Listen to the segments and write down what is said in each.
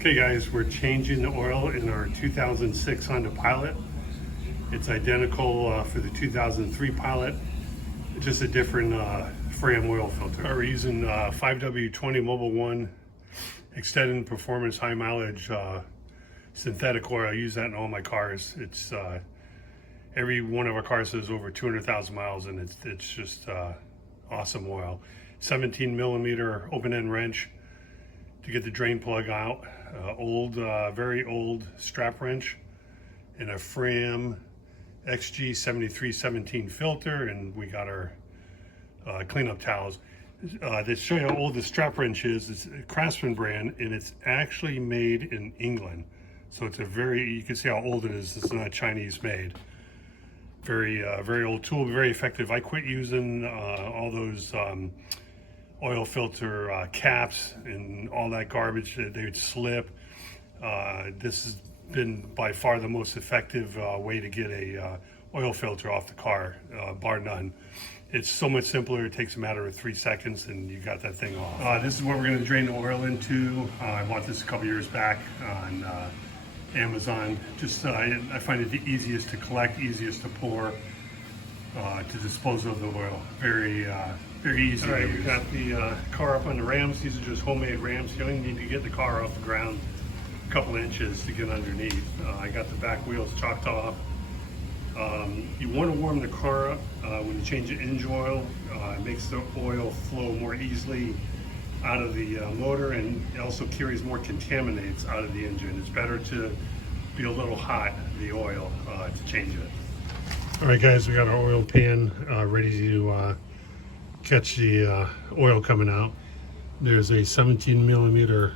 Okay guys, we're changing the oil in our 2006 Honda Pilot. It's identical for the 2003 Pilot, just a different Fram oil filter. We're using 5W20 Mobil 1 Extended Performance High Mileage synthetic oil. I use that in all my cars. It's every one of our cars has over 200,000 miles, and it's just awesome oil. 17 millimeter open end wrench to get the drain plug out. Very old strap wrench, and a Fram XG7317 filter, and we got our cleanup towels. To show you how old the strap wrench is, it's a Craftsman brand, and it's actually made in England. So it's you can see how old it is. It's not Chinese made. Very old tool, very effective. I quit using all those oil filter caps and all that garbage. They would slip. This has been by far the most effective way to get a oil filter off the car, bar none. It's so much simpler. It takes a matter of 3 seconds and you got that thing off. This is what we're going to drain the oil into. I bought this a couple years back on Amazon. I find it the easiest to collect, easiest to pour, to dispose of the oil. Very easy. All right, we got the car up on the rams. These are just homemade rams. You only need to get the car off the ground a couple inches to get underneath. I got the back wheels chalked off. You want to warm the car up when you change the engine oil. It makes the oil flow more easily out of the motor, and it also carries more contaminants out of the engine. It's better to be a little hot, the oil, to change it. All right guys, we got our oil pan ready to catch the oil coming out. There's a 17 millimeter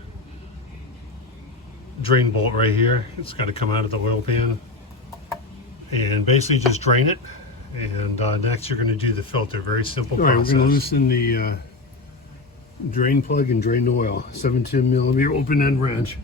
drain bolt right here. It's got to come out of the oil pan, and basically just drain it. And next you're going to do the filter. Very simple process. All right, we're going to loosen the drain plug and drain the oil. 17 millimeter open end wrench.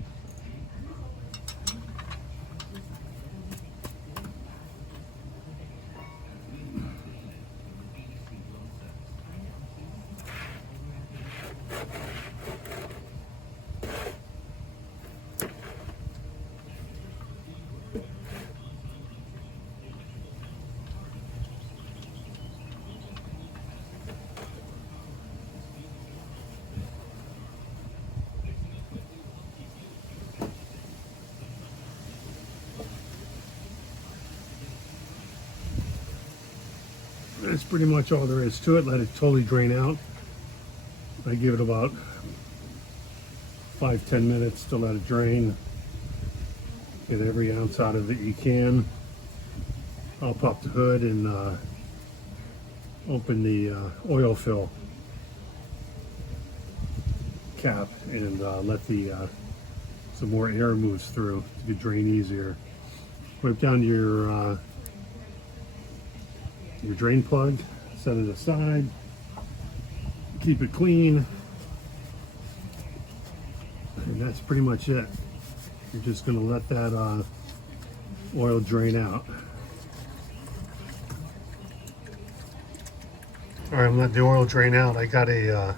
That's pretty much all there is to it. Let it totally drain out. I give it about 5-10 minutes to let it drain. Get every ounce out of it you can. I'll pop the hood and open the oil fill cap and let some more air moves through to drain easier. Wipe down your drain plug, set it aside, keep it clean, and that's pretty much it. You're just going to let that oil drain out. All right, I'm letting the oil drain out. I got a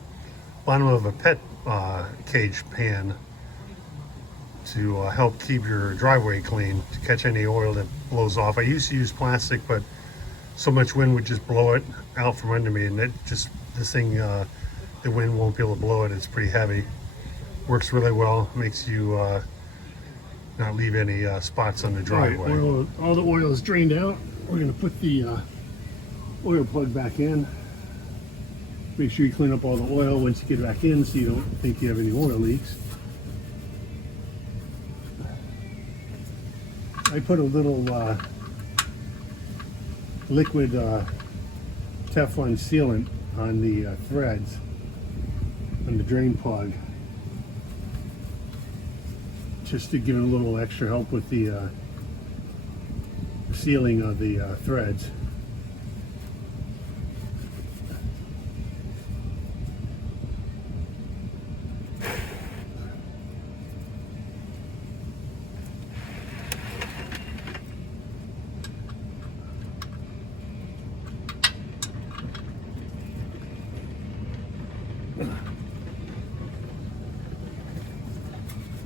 bottom of a pet cage pan to help keep your driveway clean, to catch any oil that blows off. I used to use plastic, but so much wind would just blow it out from under me, and this thing, the wind won't be able to blow it. It's pretty heavy. Works really well. Makes you not leave any spots on the driveway. All right, all the oil is drained out. We're going to put the oil plug back in. Make sure you clean up all the oil once you get it back in, so you don't think you have any oil leaks. I put a little liquid Teflon sealant on the threads on the drain plug, just to give it a little extra help with the sealing of the threads.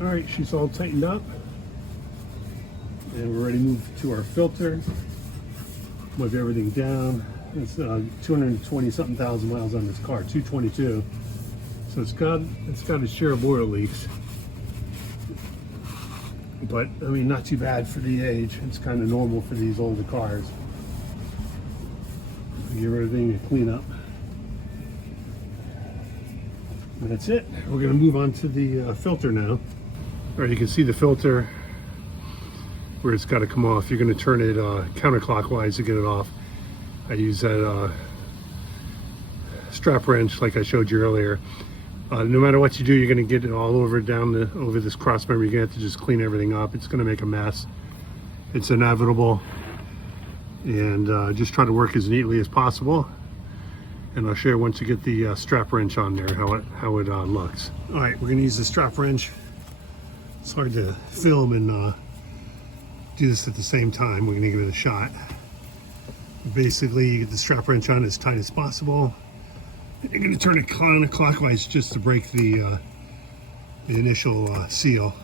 All right, she's all tightened up. And we're ready to move to our filter. Wipe everything down. It's 220 something thousand miles on this car, 222. So it's got a share of oil leaks. But I mean, not too bad for the age. It's kind of normal for these older cars. Give everything a clean up. And that's it. We're going to move on to the filter now. All right, you can see the filter where it's got to come off. You're going to turn it counterclockwise to get it off. I use that strap wrench like I showed you earlier. No matter what you do, you're going to get it all over over this cross member. You're going to have to just clean everything up. It's going to make a mess. It's inevitable. And just try to work as neatly as possible. And I'll show you once you get the strap wrench on there how it looks. All right, we're going to use the strap wrench. It's hard to film and do this at the same time. We're going to give it a shot. Basically, you get the strap wrench on as tight as possible. You're going to turn it counterclockwise just to break the initial seal.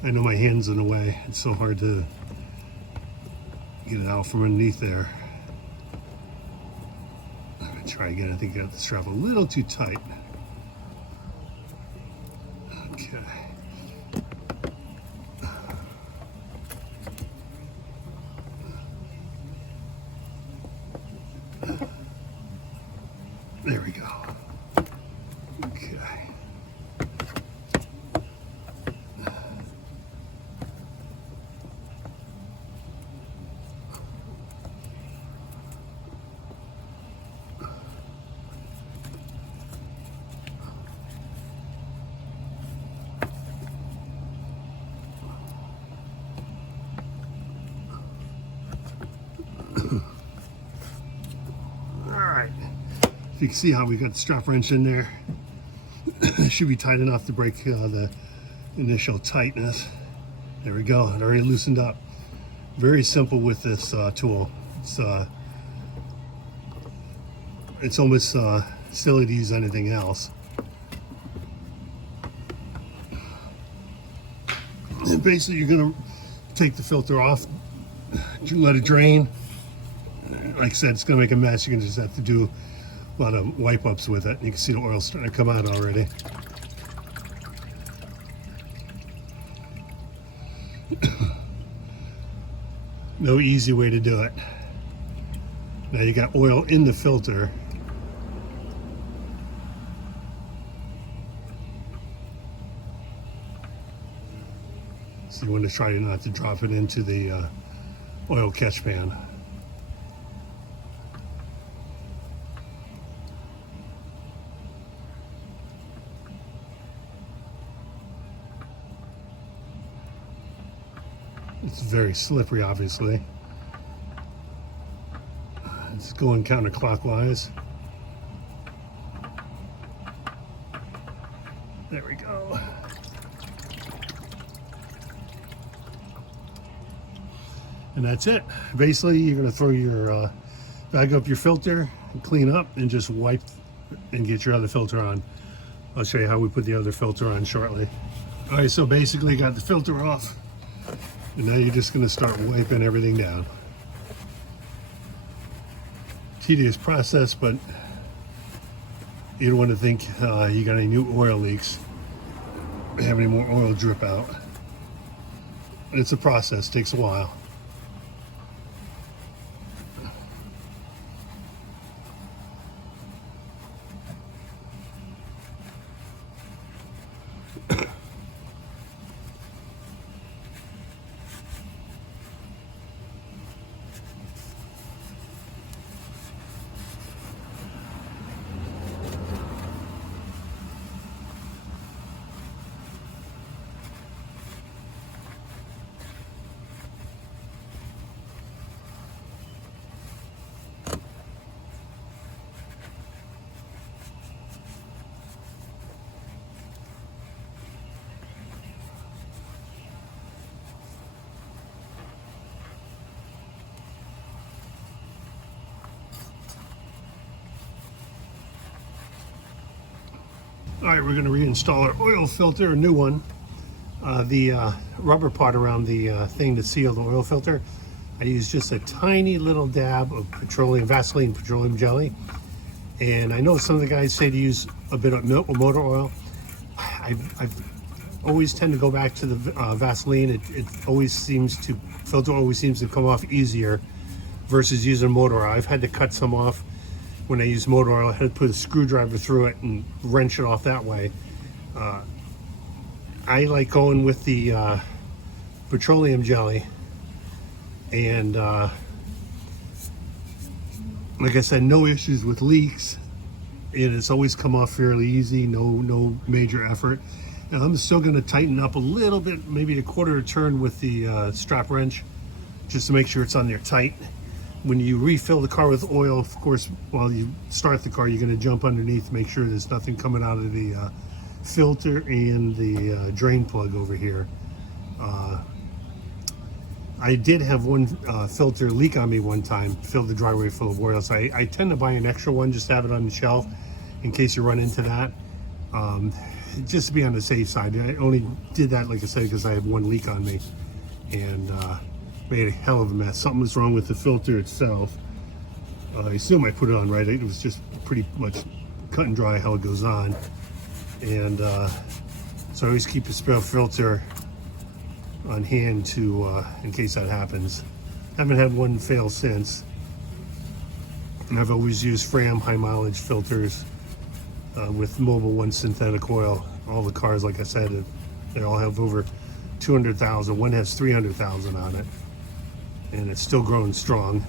I know my hand's in the way. It's so hard to get it out from underneath there. I'm gonna try again. I think I got the strap a little too tight. Okay. There we go. Okay. You can see how we got the strap wrench in there. It should be tight enough to break the initial tightness. There we go, it already loosened up. Very simple with this tool. It's almost silly to use anything else. And basically you're gonna take the filter off, let it drain. Like I said, it's gonna make a mess. You're gonna just have to do a lot of wipe ups with it. You can see the oil starting to come out already. No easy way to do it. Now you got oil in the filter. So you want to try not to drop it into the oil catch pan. It's very slippery, obviously. It's going counterclockwise. There we go. And that's it. Basically, you're going to throw your bag up your filter and clean up and just wipe and get your other filter on. I'll show you how we put the other filter on shortly. All right, so basically got the filter off. And now you're just going to start wiping everything down. Tedious process, but you don't want to think you got any new oil leaks, have any more oil drip out. It's a process, takes a while. All right, we're going to reinstall our oil filter, a new one. The rubber part around the thing to seal the oil filter, I use just a tiny little dab of Vaseline petroleum jelly. And I know some of the guys say to use a bit of motor oil. I've always tend to go back to the Vaseline. Filter always seems to come off easier versus using motor oil. I've had to cut some off when I use motor oil. I had to put a screwdriver through it and wrench it off that way. I like going with the petroleum jelly, and like I said, no issues with leaks, and it's always come off fairly easy, no major effort. And I'm still going to tighten up a little bit, maybe a quarter turn with the strap wrench, just to make sure it's on there tight. When you refill the car with oil, of course, while you start the car, you're going to jump underneath, make sure there's nothing coming out of the filter and the drain plug over here. I did have one filter leak on me one time, filled the driveway full of oil, so I tend to buy an extra one, just to have it on the shelf in case you run into that. Just to be on the safe side. I only did that, like I said, because I had one leak on me, and made a hell of a mess. Something was wrong with the filter itself. I assume I put it on right. It was just pretty much cut and dry how it goes on. And so I always keep a spare filter on hand to in case that happens. Haven't had one fail since. And I've always used Fram high mileage filters with Mobil 1 synthetic oil. All the cars, like I said, they all have over 200,000. One has 300,000 on it, and it's still growing strong.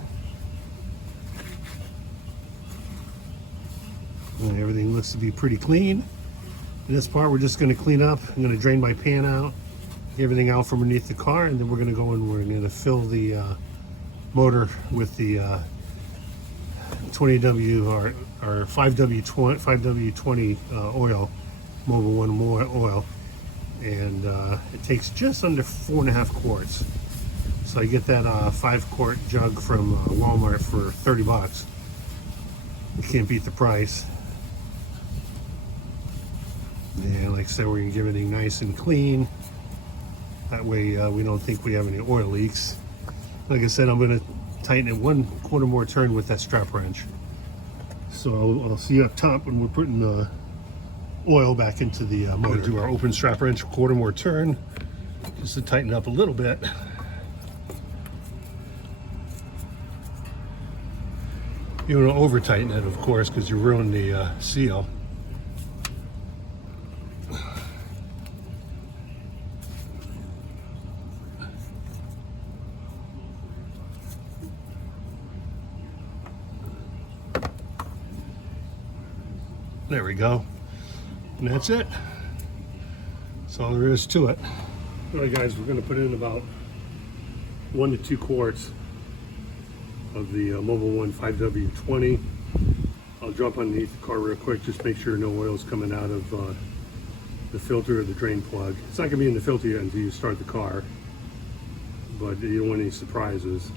And everything looks to be pretty clean. This part we're just going to clean up. I'm going to drain my pan out, get everything out from underneath the car, and then we're going to go and we're going to fill the motor with the 20W or 5W20 oil, Mobil 1 more oil, and it takes just under 4.5 quarts. So I get that 5-quart jug from Walmart for 30 bucks. You can't beat the price. And like I said, we're gonna give everything nice and clean. That way we don't think we have any oil leaks. Like I said, I'm gonna tighten it 1/4 more turn with that strap wrench. So I'll see you up top when we're putting the oil back into the motor. Do our open strap wrench 1/4 more turn, just to tighten up a little bit. You don't want to over tighten it, of course, because you ruin the seal. There we go. And that's it. That's all there is to it. All right, guys, we're going to put in about 1 to 2 quarts of the Mobil 1 5W20. I'll drop underneath the car real quick, just make sure no oil is coming out of the filter or the drain plug. It's not going to be in the filter yet until you start the car, but you don't want any surprises.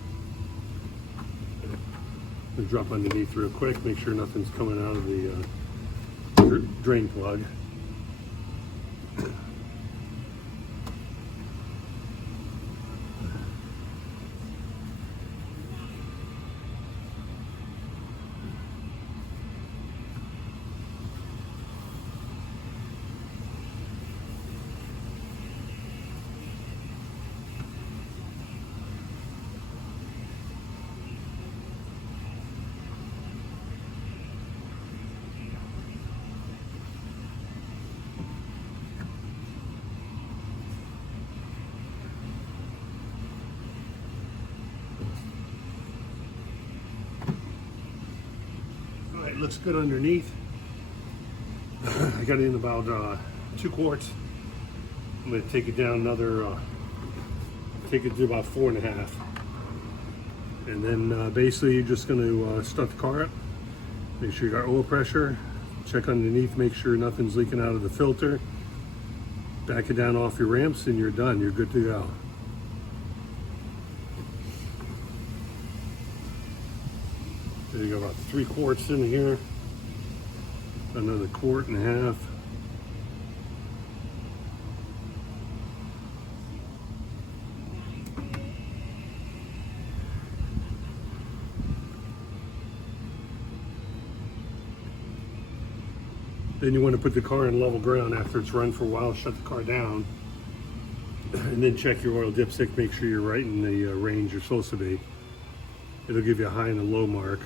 I'll drop underneath real quick, make sure nothing's coming out of the drain plug. It looks good underneath. I got it in about 2 quarts. I'm going to take it down another, take it to about 4.5. And then basically you're just going to start the car up. Make sure you got oil pressure. Check underneath, make sure nothing's leaking out of the filter. Back it down off your ramps and you're done. You're good to go. There you go, about 3 quarts in here, another 1.5 quarts. Then you want to put the car in level ground after it's run for a while, shut the car down, and then check your oil dipstick, make sure you're right in the range you're supposed to be. It'll give you a high and a low mark.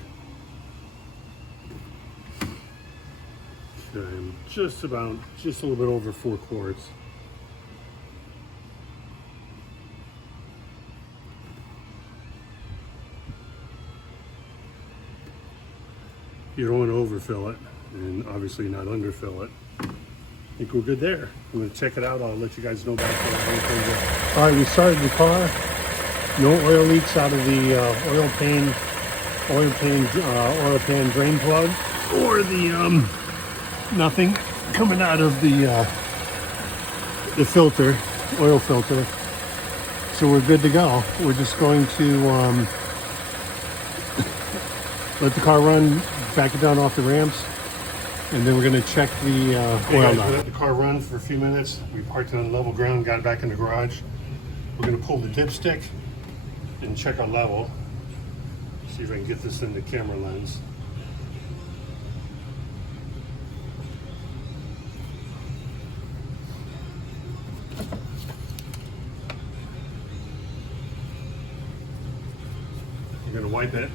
Okay, I'm just a little bit over 4 quarts. You don't want to overfill it, and obviously not underfill it. I think we're good there. I'm going to check it out. I'll let you guys know back when All right, we started the car. No oil leaks out of the oil pan drain plug, or the nothing coming out of the filter, oil filter. So we're good to go. We're just going to let the car run, back it down off the ramps, and then we're going to check the Hey oil guys, we knob. let the car run for a few minutes. We parked it on level ground, got it back in the garage. We're going to pull the dipstick and check our level. See if I can get this in the camera lens. We're going to wipe it,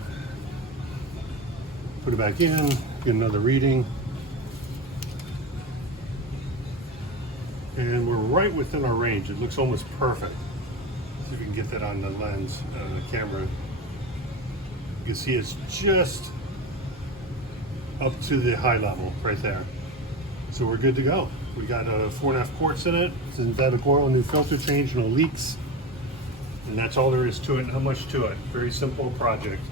put it back in, get another reading. And we're right within our range. It looks almost perfect. See if you can get that on the lens, the camera. You can see it's just up to the high level right there. So we're good to go. We got 4.5 quarts in it, synthetic oil, new filter change, no leaks. And that's all there is to it, not much to it. Very simple project.